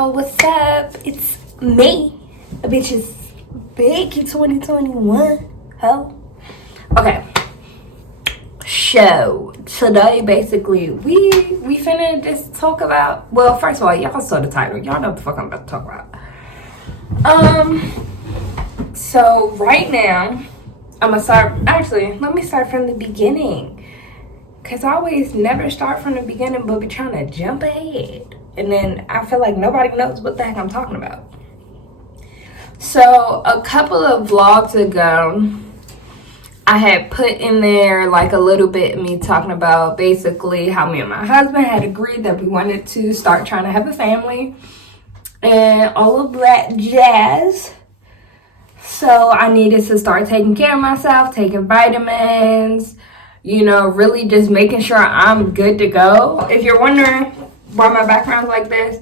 y'all, what's up? It's me, a bitch is big 2021. Ho. Okay. So today basically we finna just talk about, well, first of all, y'all saw the title. Y'all know what the fuck I'm about to talk about. So right now I'm gonna start, actually let me start from the beginning. Cause I always never start from the beginning but be trying to jump ahead. And then I feel like nobody knows what the heck I'm talking about. So a couple of vlogs ago, I had put in there like a little bit of me talking about basically how me and my husband had agreed that we wanted to start trying to have a family and all of that jazz. So I needed to start taking care of myself, taking vitamins, you know, really just making sure I'm good to go. If you're wondering why my background's like this,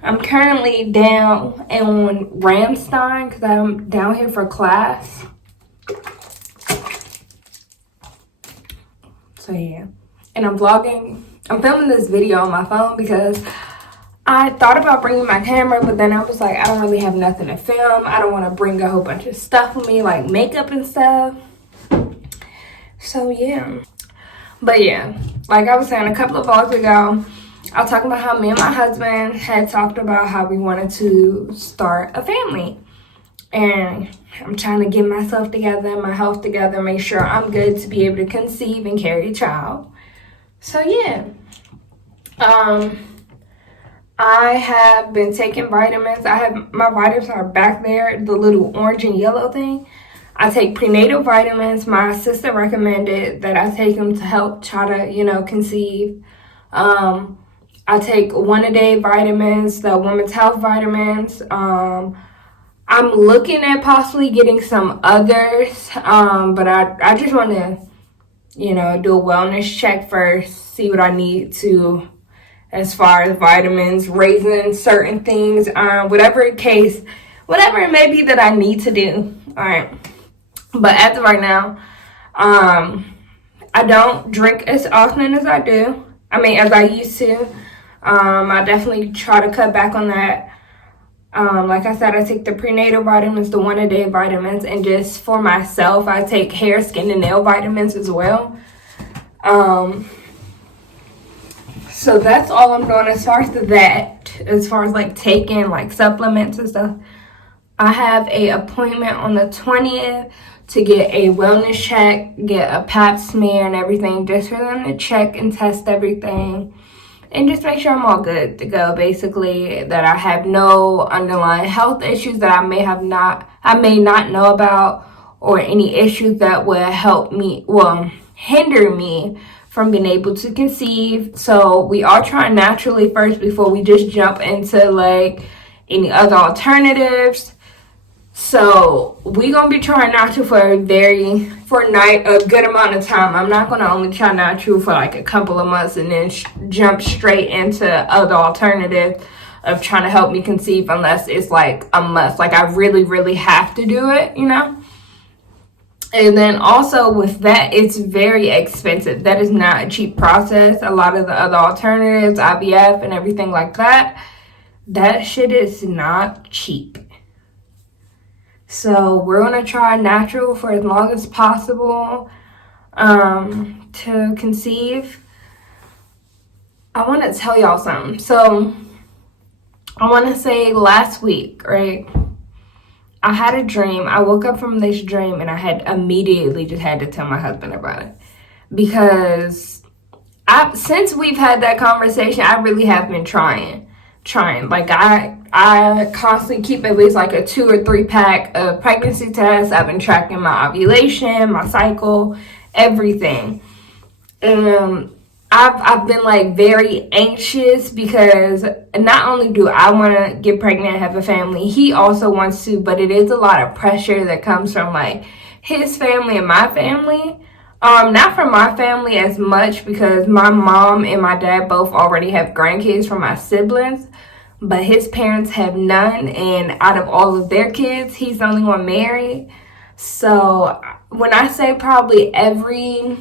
I'm currently down on Ramstein because I'm down here for class. So yeah, and I'm vlogging. I'm filming this video on my phone because I thought about bringing my camera, but then I was like, I don't really have nothing to film. I don't want to bring a whole bunch of stuff with me, like makeup and stuff. So yeah. But yeah, like I was saying a couple of vlogs ago, I was talking about how me and my husband had talked about how we wanted to start a family. And I'm trying to get myself together, my health together, make sure I'm good to be able to conceive and carry a child. So yeah. I have been taking vitamins. My vitamins are back there, the little orange and yellow thing. I take prenatal vitamins. My sister recommended that I take them to help try to, you know, conceive. I take 1-a-day vitamins, the women's health vitamins. I'm looking at possibly getting some others, but I just want to, you know, do a wellness check first, see what I need to, as far as vitamins, raisins, certain things, whatever it may be that I need to do. All right. But as of right now, I don't drink as often as I do. As I used to. I definitely try to cut back on that. Like I said, I take the prenatal vitamins, the 1-a-day vitamins, and just for myself, I take hair, skin, and nail vitamins as well. So that's all I'm doing as far as that. As far as like taking like supplements and stuff. I have a appointment on the 20th to get a wellness check, get a pap smear and everything, just for them to check and test everything. And just make sure I'm all good to go, basically, that I have no underlying health issues that I may not know about, or any issues that will hinder me from being able to conceive. So we are trying naturally first before we just jump into like any other alternatives. So we're going to be trying natural for a good amount of time. I'm not going to only try natural for like a couple of months and then jump straight into other alternatives of trying to help me conceive unless it's like a must. Like I really, really have to do it, you know? And then also with that, it's very expensive. That is not a cheap process. A lot of the other alternatives, IVF and everything like that, that shit is not cheap. So we're going to try natural for as long as possible to conceive. I want to tell y'all something. So I want to say last week, right? I had a dream. I woke up from this dream and I had immediately just had to tell my husband about it. Because since we've had that conversation, I really have been trying. Like I constantly keep at least like a 2 or 3 pack of pregnancy tests. I've been tracking my ovulation, my cycle, everything. And I've been like very anxious because not only do I want to get pregnant and have a family, he also wants to, but it is a lot of pressure that comes from like his family and my family. Not from my family as much because my mom and my dad both already have grandkids from my siblings, but his parents have none, and out of all of their kids, he's the only one married. So when I say probably every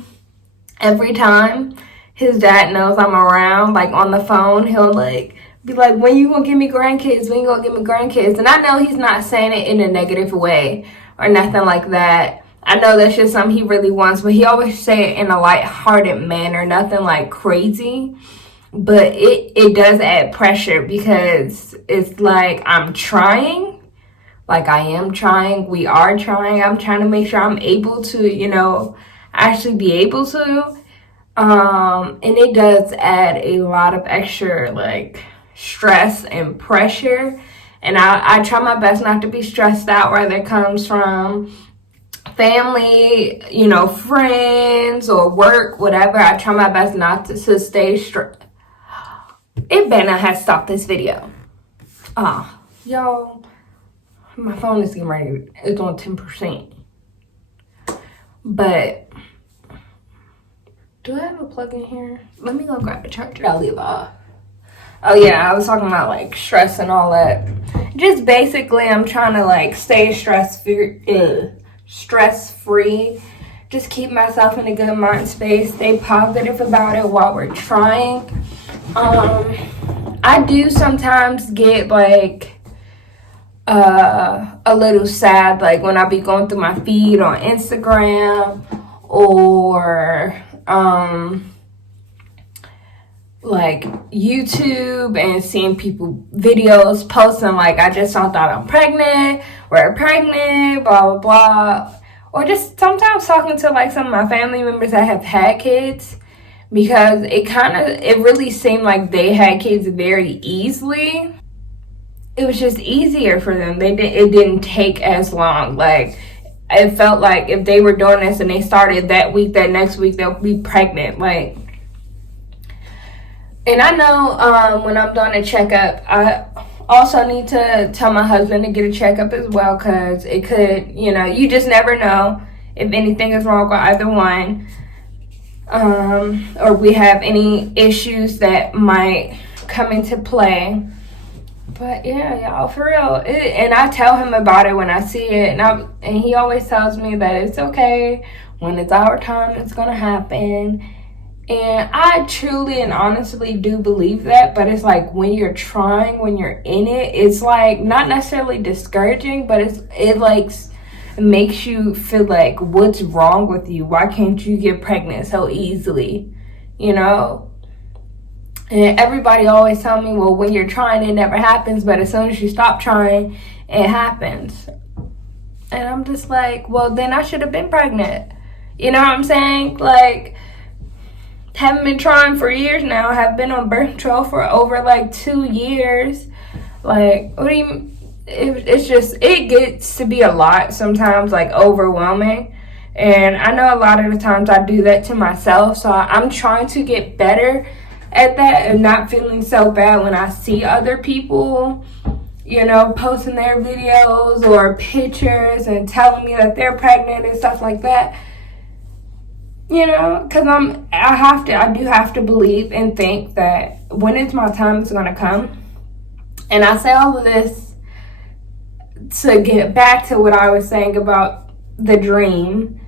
time his dad knows I'm around, like on the phone, he'll like be like, when you gonna give me grandkids? When you gonna give me grandkids? And I know he's not saying it in a negative way or nothing like that. I know that's just something he really wants, but he always say it in a light-hearted manner, nothing like crazy. But it does add pressure because it's like I'm trying, like I am trying, we are trying. I'm trying to make sure I'm able to, you know, actually be able to. And it does add a lot of extra like stress and pressure. And I try my best not to be stressed out, whether it comes from family, you know, friends or work, whatever. I try my best not to stay stressed. It better not have stopped this video. Y'all, my phone is getting ready. It's on 10%. But do I have a plug in here? Let me go grab the charger. I'll leave off. Oh yeah, I was talking about like stress and all that. Just basically, I'm trying to like stay stress-free. Just keep myself in a good mind space. Stay positive about it while we're trying. I do sometimes get like a little sad, like when I be going through my feed on Instagram or like YouTube and seeing people videos posting like, I just found out I'm pregnant, we're pregnant, blah blah blah, or just sometimes talking to like some of my family members that have had kids, because it really seemed like they had kids very easily. It was just easier for them. It didn't take as long. Like, it felt like if they were doing this and they started that week, that next week they'll be pregnant. Like, and I know when I'm doing a checkup, I also need to tell my husband to get a checkup as well, because it could, you know, you just never know if anything is wrong with either one, or we have any issues that might come into play. But yeah, y'all, for real. And I tell him about it when I see it, and he always tells me that it's okay. When it's our time, it's gonna happen. And I truly and honestly do believe that, but it's like when you're trying, when you're in it, it's like not necessarily discouraging, but it like makes you feel like, what's wrong with you? Why can't you get pregnant so easily? You know? And everybody always tell me, well, when you're trying, it never happens, but as soon as you stop trying, it happens. And I'm just like, well, then I should have been pregnant. You know what I'm saying? Like, haven't been trying for years now. Have been on birth control for over like 2 years. Like, what do you? It's just, it gets to be a lot sometimes, like overwhelming. And I know a lot of the times I do that to myself. So I'm trying to get better at that and not feeling so bad when I see other people, you know, posting their videos or pictures and telling me that they're pregnant and stuff like that. You know, because I do have to believe and think that when it's my time, it's going to come. And I say all of this to get back to what I was saying about the dream,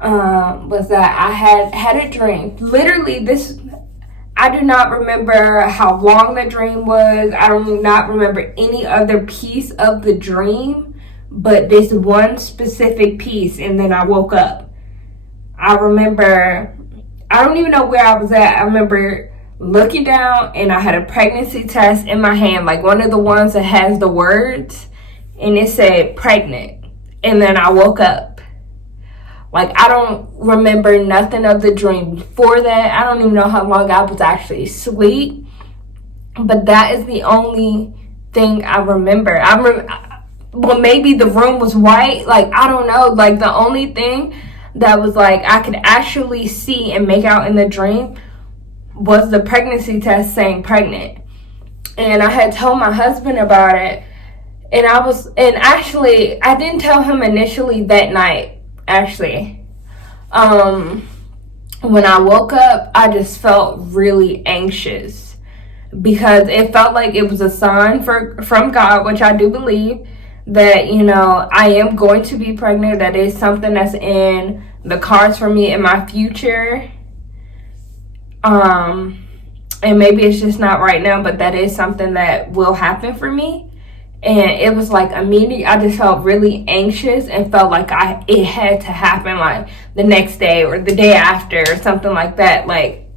was that I had a dream. Literally, I do not remember how long the dream was. I do not remember any other piece of the dream, but this one specific piece, and then I woke up. I remember, I don't even know where I was at. I remember looking down and I had a pregnancy test in my hand, like one of the ones that has the words, and it said pregnant. And then I woke up. Like, I don't remember nothing of the dream before that. I don't even know how long I was actually asleep. But that is the only thing I remember. Well, maybe the room was white. Like, I don't know. Like, the only thing that was like I could actually see and make out in the dream was the pregnancy test saying pregnant. And I had told my husband about it, and actually I didn't tell him initially that night. Actually, when I woke up, I just felt really anxious because it felt like it was a sign from God, which I do believe, that, you know, I am going to be pregnant. That is something that's in the cards for me in my future. And maybe it's just not right now, but that is something that will happen for me. And it was like immediate. I just felt really anxious and felt like it had to happen like the next day or the day after or something like that. Like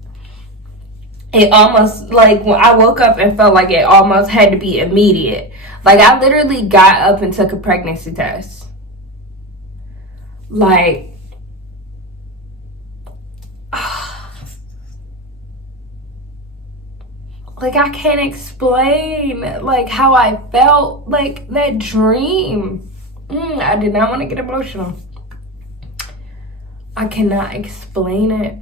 it almost, like when I woke up and felt like it almost had to be immediate. Like I literally got up and took a pregnancy test. Like I can't explain like how I felt, like that dream. I did not want to get emotional. I cannot explain it.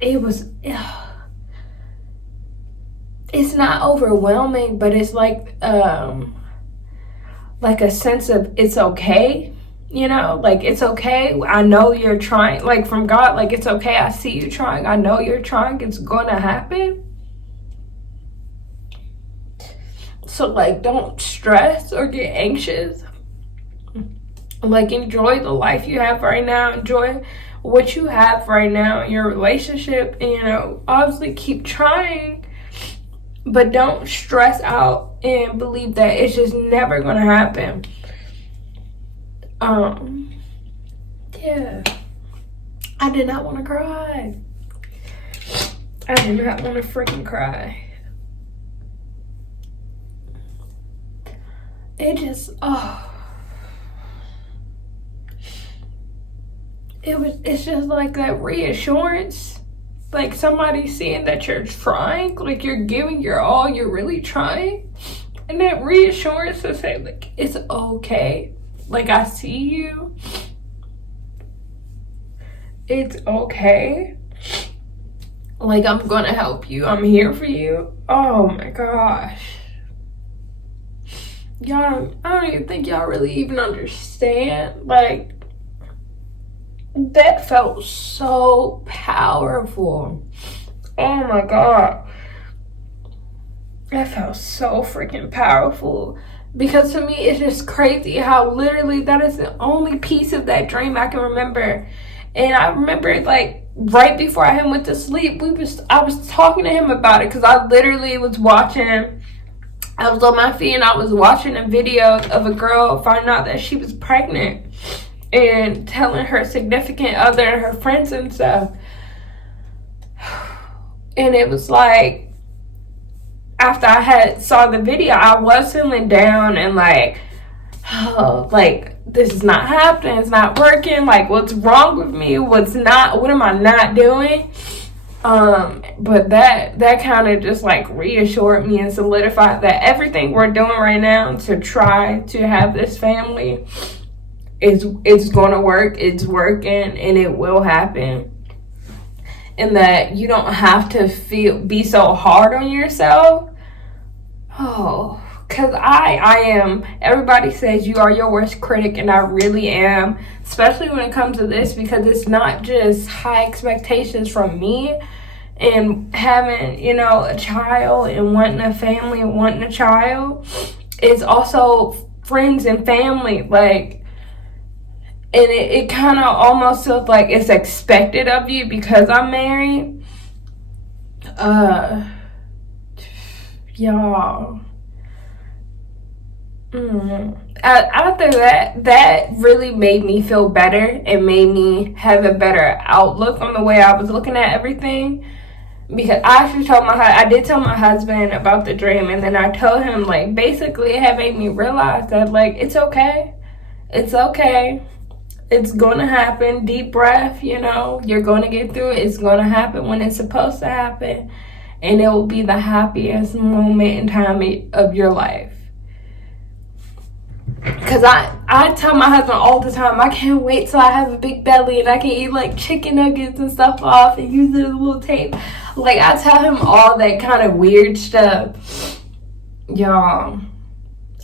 It was, it's not overwhelming, but it's like a sense of it's okay. You know, like, it's okay. I know you're trying, like, from God, like, it's okay. I see you trying. I know you're trying. It's going to happen. So, like, don't stress or get anxious. Like, enjoy the life you have right now. Enjoy what you have right now in your relationship. And, you know, obviously keep trying. But don't stress out and believe that it's just never going to happen. Yeah, I did not want to cry. I did not want to freaking cry. It just, it's just like that reassurance, like somebody seeing that you're trying, like you're giving your all, you're really trying, and that reassurance to say, like, it's okay. Like, I see you. It's okay. Like, I'm gonna help you. I'm here for you. Oh my gosh. Y'all, I don't even think y'all really even understand. Like, that felt so powerful. Oh my God. That felt so freaking powerful. Because to me, it's just crazy how literally that is the only piece of that dream I can remember. And I remember, like, right before I went to sleep, I was talking to him about it, because I literally was watching, I was on my feed and I was watching a video of a girl finding out that she was pregnant and telling her significant other and her friends and stuff. And it was like, after I had saw the video, I was feeling down and like, oh, like, this is not happening. It's not working. Like, what's wrong with me? What am I not doing? But that kind of just like reassured me and solidified that everything we're doing right now to try to have this family it's going to work. It's working, and it will happen. And that you don't have to be so hard on yourself. Oh, because I am, everybody says you are your worst critic, and I really am, especially when it comes to this, because it's not just high expectations from me and having, you know, a child and wanting a family and wanting a child. It's also friends and family, like, and it kind of almost feels like it's expected of you because I'm married. Y'all. After that really made me feel better and made me have a better outlook on the way I was looking at everything. Because I actually I did tell my husband about the dream, and then I told him, like, basically it had made me realize that, like, it's okay. It's okay. It's going to happen. Deep breath, you know, you're going to get through it. It's going to happen when it's supposed to happen. And it will be the happiest moment in time of your life. Because I tell my husband all the time, I can't wait till I have a big belly and I can eat, like, chicken nuggets and stuff off and use it as a little tape. Like, I tell him all that kind of weird stuff. Y'all,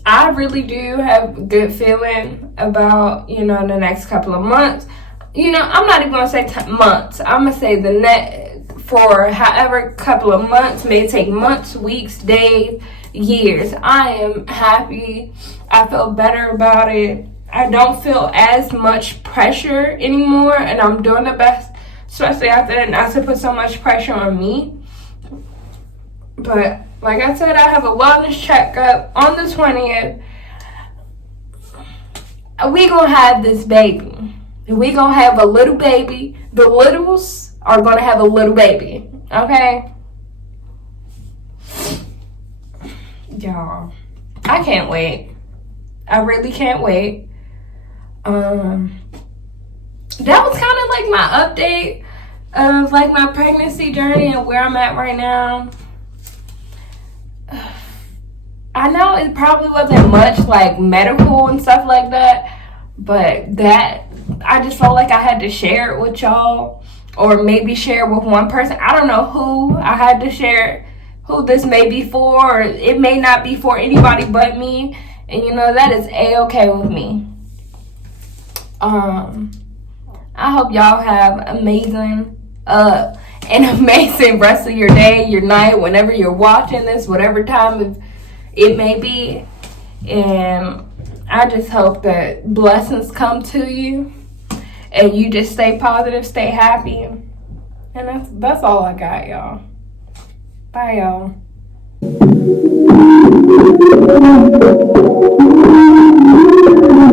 I really do have a good feeling about, you know, the next couple of months. You know, I'm not even going to say months. I'm going to say for however couple of months, may take months, weeks, days, years. I am happy. I feel better about it. I don't feel as much pressure anymore, and I'm doing the best especially after that, not to put so much pressure on me. But like I said, I have a wellness checkup on the 20th. We gonna have this baby. We gonna have a little baby. The littles are gonna have a little baby. Okay? Y'all, I can't wait. I really can't wait. That was kind of like my update of like my pregnancy journey and where I'm at right now. I know it probably wasn't much like medical and stuff like that, but that I just felt like I had to share it with y'all, or maybe share it with one person. I don't know who I had to share, who this may be for, or it may not be for anybody but me, and you know that is a-okay with me. I hope y'all have an amazing rest of your day, your night, whenever you're watching this, whatever time it may be. And I just hope that blessings come to you and you just stay positive, stay happy. And that's all I got, y'all. Bye, y'all.